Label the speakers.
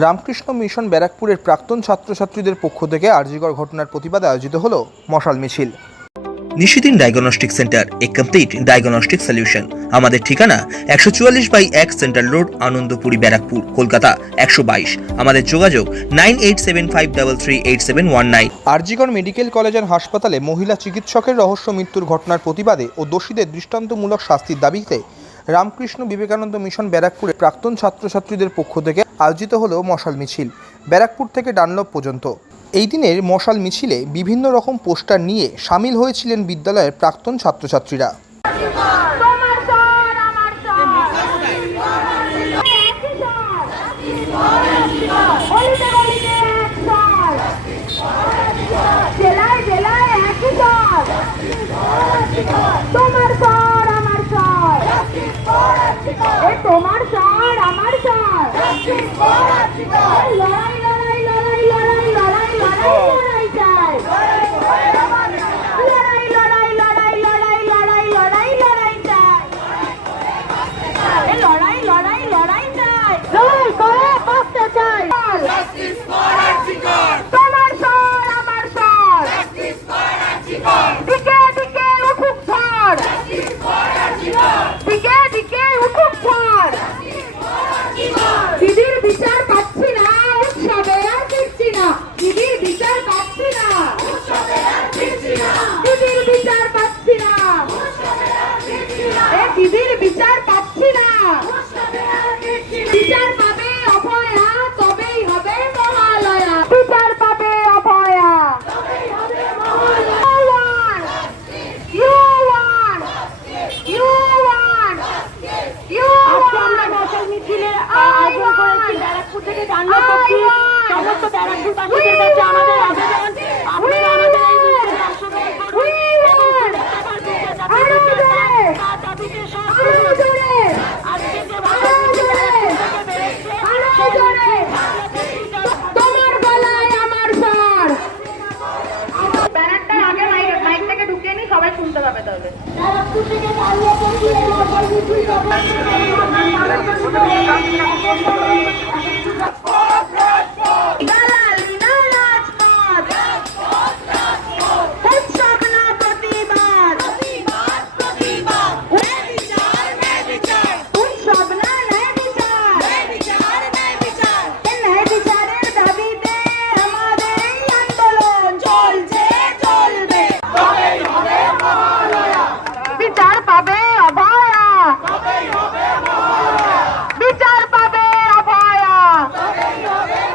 Speaker 1: Ramakrishna mission ব্যারাকপুরের প্রাক্তন ছাত্রছাত্রীদের পক্ষ থেকে আরজিকর ঘটনার প্রতিবাদে আয়োজিত হলো মশাল মিছিল।
Speaker 2: নিশিদিন ডায়াগনস্টিক সেন্টার এ কমপ্লিট ডায়াগনস্টিক সলিউশন। আমাদের ঠিকানা একশো চুয়াল্লিশ বাই এক সেন্ট্রাল রোড আনন্দপুরি ব্যারাকপুর কলকাতা একশো বাইশ। আমাদের যোগাযোগ nine eight seven five double three eight seven one nine.
Speaker 1: RG Kar medical college and হাসপাতালে মহিলা চিকিৎসকের রহস্য মৃত্যুর ঘটনার প্রতিবাদে ও দোষীদের দৃষ্টান্তমূলক শাস্তির দাবিতে রামকৃষ্ণ বিবেকানন্দ মিশন ব্যারাকপুরে প্রাক্তন ছাত্রছাত্রীদের পক্ষ থেকে আয়োজিত হলো মশাল মিছিল, ব্যারাকপুর থেকে ডানলপ পর্যন্ত। এই দিনের মশাল মিছিলে বিভিন্ন রকম পোস্টার নিয়ে সামিল হয়েছিলেন বিদ্যালয়ের প্রাক্তন ছাত্রছাত্রীরা।
Speaker 3: একই তোমার স্বর আমার স্বর লড়াই এ দিদির নি হবে তাহলে